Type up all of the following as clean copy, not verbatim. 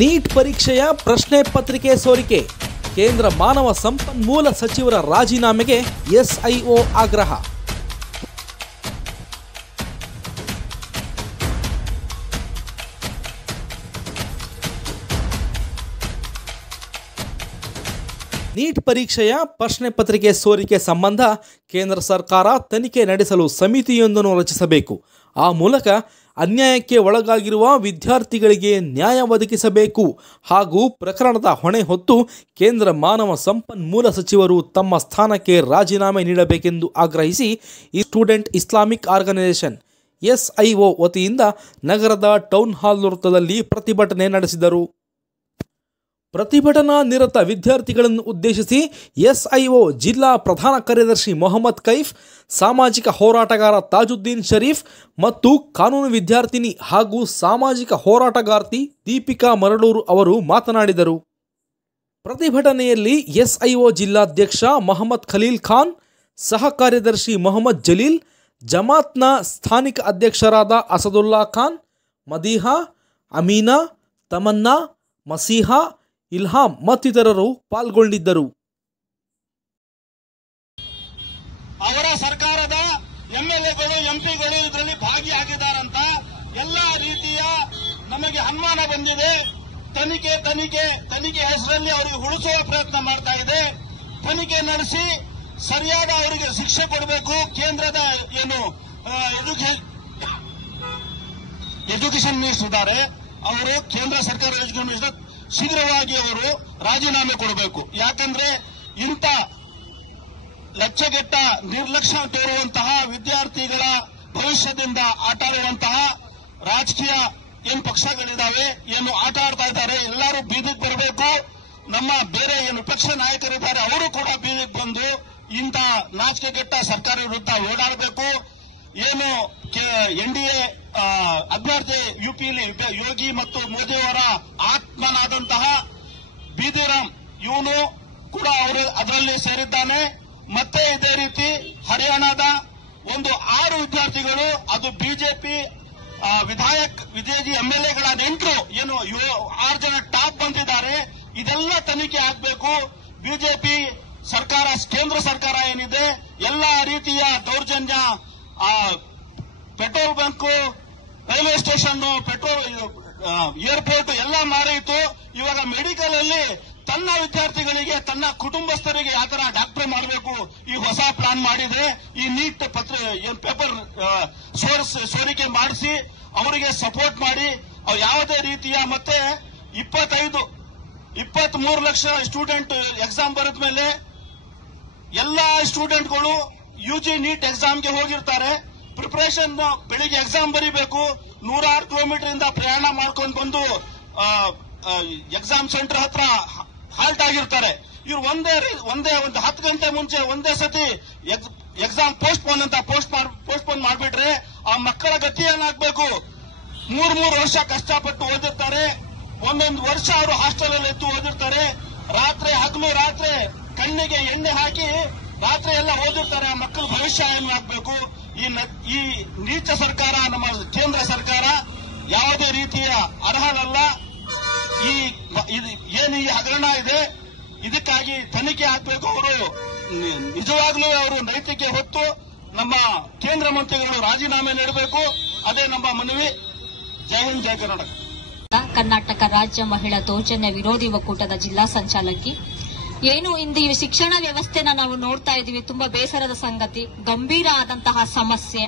Neat ಪರೀಕ್ಷೆಯ ಪ್ರಶ್ನೆ ಪತ್ರಿಕೆ ಸೋರಿಕೆ, ಕೇಂದ್ರ ಮಾನವ ಸಂಪನ್ಮೂಲ ಸಚಿವರ ರಾಜೀನಾಮೆಗೆ ಎಸ್ಐಒ ಆಗ್ರಹ. ನೀಟ್ ಪರೀಕ್ಷೆಯ ಪ್ರಶ್ನೆ ಪತ್ರಿಕೆ ಸೋರಿಕೆ ಸಂಬಂಧ ಕೇಂದ್ರ ಸರ್ಕಾರ ತನಿಖೆ ನಡೆಸಲು ಸಮಿತಿಯೊಂದನ್ನು ರಚಿಸಬೇಕು. ಆ ಮೂಲಕ ಅನ್ಯಾಯಕ್ಕೆ ಒಳಗಾಗಿರುವ ವಿದ್ಯಾರ್ಥಿಗಳಿಗೆ ನ್ಯಾಯ ಒದಗಿಸಬೇಕು ಹಾಗೂ ಪ್ರಕರಣದ ಹೊಣೆ ಹೊತ್ತು ಕೇಂದ್ರ ಮಾನವ ಸಂಪನ್ಮೂಲ ಸಚಿವರು ತಮ್ಮ ಸ್ಥಾನಕ್ಕೆ ರಾಜೀನಾಮೆ ನೀಡಬೇಕೆಂದು ಆಗ್ರಹಿಸಿ ಸ್ಟೂಡೆಂಟ್ ಇಸ್ಲಾಮಿಕ್ ಆರ್ಗನೈಸೇಷನ್ ಎಸ್ಐಒ ವತಿಯಿಂದ ನಗರದ ಟೌನ್ ಹಾಲ್ ವೃತ್ತದಲ್ಲಿ ಪ್ರತಿಭಟನೆ ನಡೆಸಿದರು. ಪ್ರತಿಭಟನಾ ನಿರತ ವಿದ್ಯಾರ್ಥಿಗಳನ್ನು ಉದ್ದೇಶಿಸಿ ಎಸ್ಐಒ ಜಿಲ್ಲಾ ಪ್ರಧಾನ ಕಾರ್ಯದರ್ಶಿ ಮೊಹಮ್ಮದ್ ಕೈಫ್, ಸಾಮಾಜಿಕ ಹೋರಾಟಗಾರ ತಾಜುದ್ದೀನ್ ಶರೀಫ್ ಮತ್ತು ಕಾನೂನು ವಿದ್ಯಾರ್ಥಿನಿ ಹಾಗೂ ಸಾಮಾಜಿಕ ಹೋರಾಟಗಾರ್ತಿ ದೀಪಿಕಾ ಮರಳೂರು ಅವರು ಮಾತನಾಡಿದರು. ಪ್ರತಿಭಟನೆಯಲ್ಲಿ ಎಸ್ಐಒ ಜಿಲ್ಲಾಧ್ಯಕ್ಷ ಮೊಹಮ್ಮದ್ ಖಲೀಲ್ ಖಾನ್, ಸಹ ಕಾರ್ಯದರ್ಶಿ ಮೊಹಮ್ಮದ್ ಜಲೀಲ್, ಜಮಾತ್ನ ಸ್ಥಾನಿಕ ಅಧ್ಯಕ್ಷರಾದ ಅಸದುಲ್ಲಾ ಖಾನ್, ಮದೀಹಾ, ಅಮೀನಾ, ತಮನ್ನಾ, ಮಸೀಹಾ, ಇಲ್ಹಾಂ ಮತ್ತಿತರರು ಪಾಲ್ಗೊಂಡಿದ್ದರು. ಅವರ ಸರ್ಕಾರದ ಎಂಎಲ್ಎಗಳು, ಎಂಪಿಗಳು ಇದರಲ್ಲಿ ಭಾಗಿಯಾಗಿದ್ದಾರಂತ ಎಲ್ಲ ರೀತಿಯ ನಮಗೆ ಅನುಮಾನ ಬಂದಿದೆ. ತನಿಖೆ ಹೆಸರಲ್ಲಿ ಅವರಿಗೆ ಉಳಿಸುವ ಪ್ರಯತ್ನ ಮಾಡ್ತಾ ಇದೆ. ತನಿಖೆ ನಡೆಸಿ ಸರಿಯಾದ ಅವರಿಗೆ ಶಿಕ್ಷೆ ಕೊಡಬೇಕು. ಕೇಂದ್ರದ ಏನು ಎಜುಕೇಶನ್ ಮಿನಿಸ್ಟರ್ ಇದ್ದಾರೆ, ಅವರು ಕೇಂದ್ರ ಸರ್ಕಾರ ಎಜುಕೇಶನ್ ಮಿನಿಸ್ಟರ್ ಶೀಘ್ರವಾಗಿ ಅವರು ರಾಜೀನಾಮೆ ಕೊಡಬೇಕು. ಯಾಕಂದ್ರೆ ಇಂಥ ಲಕ್ಷಗೆಟ್ಟ ನಿರ್ಲಕ್ಷ್ಯ ತೋರುವಂತಹ ವಿದ್ಯಾರ್ಥಿಗಳ ಭವಿಷ್ಯದಿಂದ ಆಟ ಆಡುವಂತಹ ರಾಜಕೀಯ ಏನು ಪಕ್ಷಗಳಿದಾವೆ, ಏನು ಆಟ ಆಡ್ತಾ ಇದ್ದಾರೆ, ಎಲ್ಲರೂ ಬೀದಿಗೆ ಬರಬೇಕು. ನಮ್ಮ ಬೇರೆ ಏನು ವಿಪಕ್ಷ ನಾಯಕರಿದ್ದಾರೆ ಅವರು ಕೂಡ ಬೀದಿಗೆ ಬಂದು ಇಂಥ ನಾಚಿಕೆಗೆಟ್ಟ ಸರ್ಕಾರ ವಿರುದ್ಧ ಓಡಾಡಬೇಕು. ಏನು ಎನ್ಡಿಎ ಅಭ್ಯರ್ಥಿ ಯುಪಿಯಲ್ಲಿ ಯೋಗಿ ಮತ್ತು ಮೋದಿಯವರ ಆತ್ಮನಾದಂತಹ ಬೀದಿರಾಮ್ ಇವನು ಕೂಡ ಅವರು ಅದರಲ್ಲಿ ಸೇರಿದ್ದಾನೆ. ಮತ್ತೆ ಇದೇ ರೀತಿ ಹರಿಯಾಣದ ಒಂದು 6 ವಿದ್ಯಾರ್ಥಿಗಳು, ಅದು ಬಿಜೆಪಿ ವಿಜಯಜಿ ಎಂಎಲ್ಎಗಳ ನೆಂಟರು ಏನು 6 ಜನ ಟಾಪ್ ಬಂದಿದ್ದಾರೆ. ಇದೆಲ್ಲ ತನಿಖೆ ಆಗಬೇಕು. ಬಿಜೆಪಿ ಸರ್ಕಾರ, ಕೇಂದ್ರ ಸರ್ಕಾರ ಏನಿದೆ ಎಲ್ಲ ರೀತಿಯ ದೌರ್ಜನ್ಯ, petrol bunk, railway station, petrol airport ಎಲ್ಲ ಮಾರಿತು. ಇವಾಗ ಮೆಡಿಕಲ್ ಅಲ್ಲಿ ತನ್ನ ವಿದ್ಯಾರ್ಥಿಗಳಿಗೆ, ತನ್ನ ಕುಟುಂಬಸ್ಥರಿಗೆ ಯಾವ ತರ ಡಾಕ್ಟರ್ ಮಾಡಬೇಕು ಈ ಹೊಸ ಪ್ಲಾನ್ ಮಾಡಿದ್ರೆ, ಈ ನೀಟ್ ಪೇಪರ್ ಸೋರಿಕೆ ಮಾಡಿಸಿ ಅವರಿಗೆ ಸಪೋರ್ಟ್ ಮಾಡಿ ಯಾವುದೇ ರೀತಿಯ ಮತ್ತೆ 23 ಲಕ್ಷ ಸ್ಟೂಡೆಂಟ್ ಎಕ್ಸಾಮ್ ಬರೆದ ಮೇಲೆ ಎಲ್ಲ ಸ್ಟೂಡೆಂಟ್ಗಳು ಯುಜಿ ನೀಟ್ ಎಕ್ಸಾಮ್ಗೆ ಹೋಗಿರ್ತಾರೆ. ಪ್ರಿಪರೇಷನ್ ಬೆಳಿಗ್ಗೆ ಎಕ್ಸಾಮ್ ಬರೀಬೇಕು, 106 ಕಿಲೋಮೀಟರ್ ಇಂದ ಪ್ರಯಾಣ ಮಾಡ್ಕೊಂಡು ಬಂದು ಎಕ್ಸಾಮ್ ಸೆಂಟರ್ ಹತ್ರ ಹಾಲ್ಟ್ ಆಗಿರ್ತಾರೆ. ಇವ್ರು ಒಂದೇ ಒಂದು 10 ಗಂಟೆ ಮುಂಚೆ ಒಂದೇ ಸತಿ ಎಕ್ಸಾಮ್ ಪೋಸ್ಟ್ಪೋನ್ ಮಾಡ್ಬಿಟ್ರೆ ಆ ಮಕ್ಕಳ ಗತಿ ಏನಾಗಬೇಕು? 3 ವರ್ಷ ಕಷ್ಟಪಟ್ಟು ಓದಿರ್ತಾರೆ, ಒಂದೊಂದು ವರ್ಷ ಅವರು ಹಾಸ್ಟೆಲ್ ಅಲ್ಲಿ ಎದ್ದು ಓದಿರ್ತಾರೆ, ಹಗಲು ರಾತ್ರಿ ಕಣ್ಣಿಗೆ ಎಣ್ಣೆ ಹಾಕಿ ರಾತ್ರಿ ಎಲ್ಲ ಓದಿರ್ತಾರೆ. ಆ ಮಕ್ಕಳ ಭವಿಷ್ಯ ಏನು ಆಗ್ಬೇಕು? ಈ ನೀಚ ಸರ್ಕಾರ, ನಮ್ಮ ಕೇಂದ್ರ ಸರ್ಕಾರ ಯಾವುದೇ ರೀತಿಯ ಅರ್ಹರಲ್ಲ. ಏನು ಈ ಹಗರಣ ಇದೆ, ಇದಕ್ಕಾಗಿ ತನಿಖೆ ಆಗಬೇಕು. ಅವರು ನಿಜವಾಗ್ಲೂ ಅವರು ನೈತಿಕೆ ಹೊತ್ತು ನಮ್ಮ ಕೇಂದ್ರ ಮಂತ್ರಿಗಳು ರಾಜೀನಾಮೆ ನೀಡಬೇಕು. ಅದೇ ನಮ್ಮ ಮನವಿ. ಜೈ ಹಿಂದ್, ಜೈ ಕರ್ನಾಟಕ. ಕರ್ನಾಟಕ ರಾಜ್ಯ ಮಹಿಳಾ ದೌರ್ಜನ್ಯ ವಿರೋಧಿ ಒಕ್ಕೂಟದ ಜಿಲ್ಲಾ ಸಂಚಾಲಕಿ. ಏನು ಇಂದು ಈ ಶಿಕ್ಷಣ ವ್ಯವಸ್ಥೆನ ನಾವು ನೋಡ್ತಾ ಇದ್ದೀವಿ, ತುಂಬಾ ಬೇಸರದ ಸಂಗತಿ, ಗಂಭೀರ ಆದಂತಹ ಸಮಸ್ಯೆ.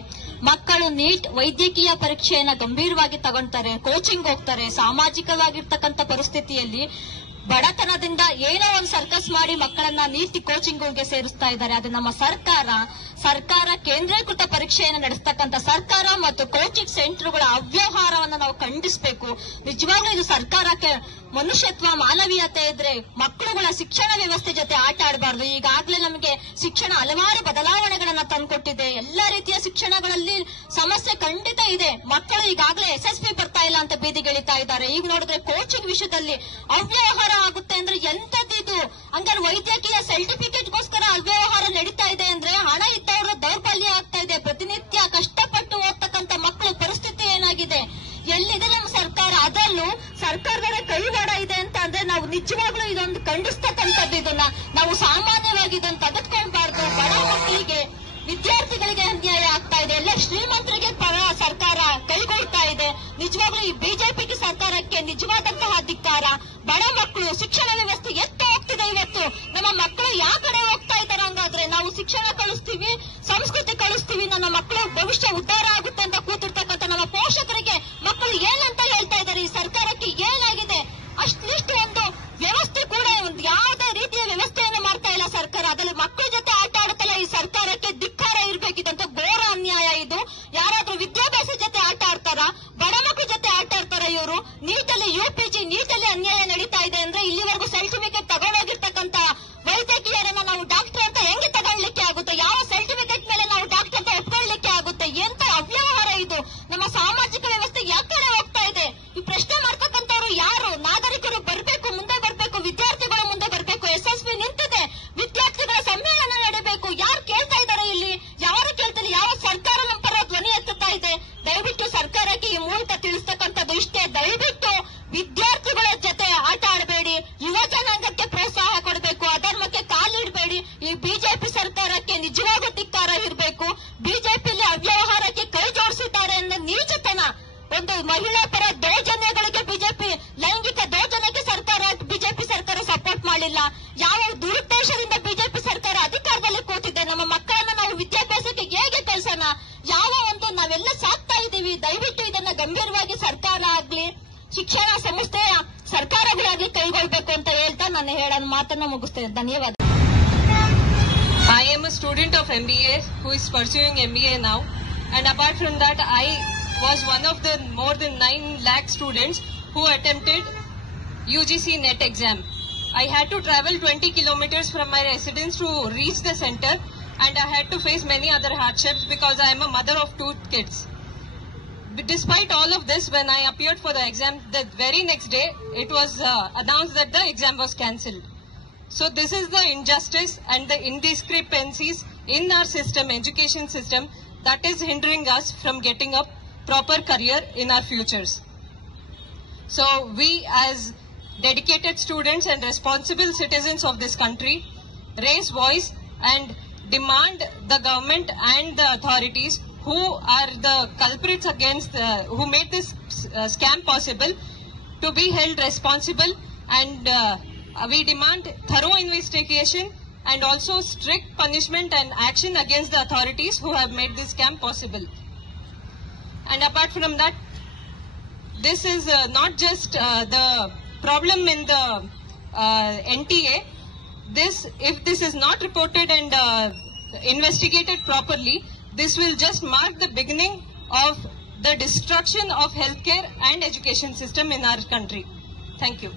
ಮಕ್ಕಳು ನೀಟ್ ವೈದ್ಯಕೀಯ ಪರೀಕ್ಷೆಯನ್ನ ಗಂಭೀರವಾಗಿ ತಗೊಳ್ತಾರೆ, ಕೋಚಿಂಗ್ ಹೋಗ್ತಾರೆ. ಸಾಮಾಜಿಕವಾಗಿರ್ತಕ್ಕಂಥ ಪರಿಸ್ಥಿತಿಯಲ್ಲಿ ಬಡತನದಿಂದ ಏನೋ ಒಂದು ಸರ್ಕಸ್ ಮಾಡಿ ಮಕ್ಕಳನ್ನ ನೀತಿ ಕೋಚಿಂಗ್ಗೆ ಸೇರಿಸ್ತಾ ಇದ್ದಾರೆ. ಅದು ನಮ್ಮ ಸರ್ಕಾರ ಕೇಂದ್ರೀಕೃತ ಪರೀಕ್ಷೆಯನ್ನು ನಡೆಸ್ತಕ್ಕಂಥ ಸರ್ಕಾರ ಮತ್ತು ಕೋಚಿಂಗ್ ಸೆಂಟರ್ಗಳ ಅವ್ಯವಹಾರವನ್ನು ನಾವು ಖಂಡಿಸಬೇಕು. ನಿಜವಾಗ್ಲೂ ಇದು ಸರ್ಕಾರಕ್ಕೆ ಮನುಷ್ಯತ್ವ, ಮಾನವೀಯತೆ ಇದ್ರೆ ಮಕ್ಕಳುಗಳ ಶಿಕ್ಷಣ ವ್ಯವಸ್ಥೆ ಜೊತೆ ಆಟ ಆಡಬಾರ್ದು. ಈಗಾಗಲೇ ನಮಗೆ ಶಿಕ್ಷಣ ಹಲವಾರು ಬದಲಾವಣೆಗಳನ್ನ ತಂದುಕೊಟ್ಟಿದೆ. ಎಲ್ಲಾ ರೀತಿಯ ಶಿಕ್ಷಣಗಳಲ್ಲಿ ಸಮಸ್ಯೆ ಖಂಡಿತ ಇದೆ. ಮಕ್ಕಳು ಈಗಾಗಲೇ SSP ಬರ್ತಾ ಇಲ್ಲ ಅಂತ ಬೀದಿಗಿಳಿತಾ ಇದ್ದಾರೆ. ಈಗ ನೋಡಿದ್ರೆ ಕೋಚಿಂಗ್ ವಿಷಯದಲ್ಲಿ ಅವ್ಯವಹಾರ ಆಗುತ್ತೆ ಅಂದ್ರೆ ಎಂತದ್ದು? ಹಂಗಾರೆ ವೈದ್ಯಕೀಯ ಸರ್ಟಿಫಿಕೇಟ್ಗೋಸ್ಕರ ಅವ್ಯವಹಾರ ನಡೀತಾ ಇದೆ ಅಂದ್ರೆ ಹಣ ಇದ್ದವರು ದೌರ್ಬಲ್ಯ ಆಗ್ತಾ ಇದೆ. ಪ್ರತಿನಿತ್ಯ ಕಷ್ಟಪಟ್ಟು ಓದ್ತಕ್ಕಂಥ ಮಕ್ಕಳ ಪರಿಸ್ಥಿತಿ ಏನಾಗಿದೆ? ಎಲ್ಲಿದೆ ನಮ್ಮ ಸರ್ಕಾರ? ಅದರಲ್ಲೂ ಸರ್ಕಾರದವರೇ ಕೈವಾಡ ನಿಜವಾಗ್ಲೂ ಇದೊಂದು ಖಂಡಿಸ್ತಕ್ಕಂಥದ್ದು. ಇದನ್ನ ನಾವು ಸಾಮಾನ್ಯವಾಗಿ ಇದನ್ನು ತೆಗೆದುಕೊಳ್ಬಾರ್ದು. ಬಡ ಮಕ್ಕಳಿಗೆ, ವಿದ್ಯಾರ್ಥಿಗಳಿಗೆ ಅನ್ಯಾಯ ಆಗ್ತಾ ಇದೆ. ಎಲ್ಲ ಶ್ರೀಮಂತರಿಗೆ ಸರ್ಕಾರ ಕೈಗೊಳ್ತಾ ಇದೆ. ನಿಜವಾಗ್ಲೂ ಈ ಬಿಜೆಪಿ ಸರ್ಕಾರಕ್ಕೆ ನಿಜವಾದಂತಹ ಧಿಕ್ಕಾರ. ಬಡ ಮಕ್ಕಳು ಶಿಕ್ಷಣ ವ್ಯವಸ್ಥೆ ಎತ್ತ ಹೋಗ್ತಿದೆ. ಇವತ್ತು ನಮ್ಮ ಮಕ್ಕಳು ಯಾವ ಕಡೆ ಹೋಗ್ತಾ ಇದ್ದಾರೆ ಹಂಗಾದ್ರೆ? ನಾವು ಶಿಕ್ಷಣ ಕಳಿಸ್ತೀವಿ, ಸಂಸ್ಕೃತಿ ಕಳಿಸ್ತೀವಿ, ನನ್ನ ಮಕ್ಕಳು ಭವಿಷ್ಯ ಉದ್ಧಾರ ಆಗುತ್ತೆ ಅಂತ ಕೂತಿರ್ತಕ್ಕಂಥ ನಮ್ಮ ಪೋಷಕರಿಗೆ ಮಕ್ಕಳು ಏನಂತ ಹೇಳ್ತಾ ಇದ್ದಾರೆ? ಈ ಸರ್ಕಾರಕ್ಕೆ ಏನಾಗಿದೆ? ಅಷ್ಟಿಷ್ಟು ಒಂದು ವ್ಯವಸ್ಥೆ ಕೂಡ ಒಂದು ಯಾವುದೇ ರೀತಿಯ ವ್ಯವಸ್ಥೆಯನ್ನು ಮಾಡ್ತಾ ಇಲ್ಲ ಸರ್ಕಾರ. ಅದರಲ್ಲಿ ಮಕ್ಕಳ ಜೊತೆ ಆಟ ಆಡುತ್ತಲ್ಲ. ಈ ಸರ್ಕಾರಕ್ಕೆ ಧಿಕ್ಕಾರ ಇರ್ಬೇಕಿದಂತ ಘೋರ ಅನ್ಯಾಯ ಇದು. ಯಾರಾದ್ರೂ ವಿದ್ಯಾಭ್ಯಾಸ ಜೊತೆ ಆಟ ಆಡ್ತಾರ? ಬಡ ಮಕ್ಕಳ ಜೊತೆ ಆಟ ಆಡ್ತಾರ ಇವರು? ನೀಟಲ್ಲಿ UPG ನೀಟಲ್ಲಿ ಅನ್ಯಾಯ ನಡೀತಾ ಇದೆ ಅಂದ್ರೆ ಇಲ್ಲಿವರೆಗೂ ಸರ್ಟಿಫಿಕೇಟ್ ತಗೊಂಡೋಗಿರ್ತಕ್ಕಂಥ ವೈದ್ಯಕೀಯರನ್ನ ನಾವು ಡಾಕ್ಟರ್ ಅಂತ ಹೆಂಗೆ ತಗೊಳ್ಳಿಕ್ಕೆ ಆಗುತ್ತೆ? ಯಾವ ಸರ್ಟಿಫಿಕೇಟ್ ಮೇಲೆ ನಾವು ಡಾಕ್ಟರ್ ಅಂತ ಒಪ್ಕೊಳ್ಳಿಕ್ಕೆ ಆಗುತ್ತೆ? ಎಂತ ಅವ್ಯವಹಾರ ಇದು? ನಮ್ಮ ಸಾಮಾಜಿಕ ವ್ಯವಸ್ಥೆ ಯಾಕೆ ಹೋಗ್ತಾ ಇದೆ? ಈ ಪ್ರಶ್ನೆ ಮಾಡ್ತಕ್ಕಂಥವ್ರು ಯಾರು? ನಾಗರಿಕರು ಬರ್ಬೇಕು, ಮುಂದೆ ಬರ್ಬೇಕು, ವಿದ್ಯಾರ್ಥಿಗಳು ಮುಂದೆ ಬರ್ಬೇಕು. SSB ನಿಂತಿದೆ, ವಿದ್ಯಾರ್ಥಿಗಳ ಸಮ್ಮೇಳನ ನಡೀಬೇಕು. ಯಾರು ಕೇಳ್ತಾ ಇದ್ದಾರೆ ಇಲ್ಲಿ? ಯಾರು ಕೇಳ್ತಿಲ್ಲ. ಯಾವ ಸರ್ಕಾರ ನಮ್ಮ ಪರ ಧ್ವನಿ ಎತ್ತುತ್ತಾ ಇದೆ? ದಯವಿಟ್ಟು ಸರ್ಕಾರಕ್ಕೆ ಈ ಮೂಲಕ ತಿಳಿಸ್ತಕ್ಕಂಥದ್ದು ಇಷ್ಟೇ. ದಯವಿಟ್ಟು ವಿದ್ಯಾರ್ಥಿಗಳ ಜೊತೆ ಆಟ ಆಡಬೇಡಿ. ಯುವ ಜನಾಂಗಕ್ಕೆ ಪ್ರೋತ್ಸಾಹ ಕೊಡಬೇಕು. ಅಧರ್ಮಕ್ಕೆ ಕಾಲಿಡಬೇಡಿ. ಈ ಬಿಜೆಪಿ ಸರ್ಕಾರಕ್ಕೆ ನಿಜವಾಗೂ ಧಿಕ್ಕಾರ ಇರಬೇಕು. ಬಿಜೆಪಿಯಲ್ಲಿ ಅವ್ಯವಹಾರಕ್ಕೆ ಕೈ ಜೋಡಿಸಿದ್ದಾರೆ ಅನ್ನೋ ನೀಚತನ. ಒಂದು ಮಹಿಳಾ ಪರ ದೌರ್ಜನ್ಯಗಳಿಗೆ ಬಿಜೆಪಿ, ಲೈಂಗಿಕ ದೌರ್ಜನ್ಯಕ್ಕೆ ಬಿಜೆಪಿ ಸರ್ಕಾರ ಸಪೋರ್ಟ್ ಮಾಡಲಿಲ್ಲ. ಯಾವ ದುರುದ್ದೇಶದಿಂದ ಬಿಜೆಪಿ ಸರ್ಕಾರ ಅಧಿಕಾರದಲ್ಲಿ ಕೂತಿದೆ? ನಮ್ಮ ಮಕ್ಕಳನ್ನ ನಾವು ವಿದ್ಯಾಭ್ಯಾಸಕ್ಕೆ ಹೇಗೆ ಕಳ್ಸೋಣ? ಯಾವ ಒಂದು ನಾವೆಲ್ಲ ಸಾಕ್ತಾ ಇದ್ದೀವಿ. ದಯವಿಟ್ಟು ಇದನ್ನ ಗಂಭೀರವಾಗಿ ಸರ್ಕಾರ ಆಗ್ಲಿ, ಶಿಕ್ಷಣ ಸಂಸ್ಥೆಯ ಸರ್ಕಾರಗಳಾಗ್ಲಿ ಕೈಗೊಳ್ಬೇಕು ಅಂತ ಹೇಳ್ತಾ ನಾನು ಹೇಳೋ ಮಾತನ್ನ ಮುಗಿಸ್ತೇನೆ. ಧನ್ಯವಾದ. I am a student of MBA who is pursuing MBA now, and apart from that I was one of the more than 9 lakh students who attempted UGC NET exam. I had to travel 20 kilometers from my residence to reach the center, and I had to face many other hardships because I am a mother of 2 kids. But despite all of this, when I appeared for the exam, the very next day it was announced that the exam was cancelled. So this is the injustice and the indiscrepancies in our system, education system, that is hindering us from getting a proper career in our futures. So we as dedicated students and responsible citizens of this country raise voice and demand the government and the authorities who are the culprits against who made this scam possible to be held responsible, and we demand thorough investigation and also strict punishment and action against the authorities who have made this scam possible. And apart from that, this is not just the problem in the NTA. If this is not reported and investigated properly, this will just mark the beginning of the destruction of healthcare and education system in our country. Thank you.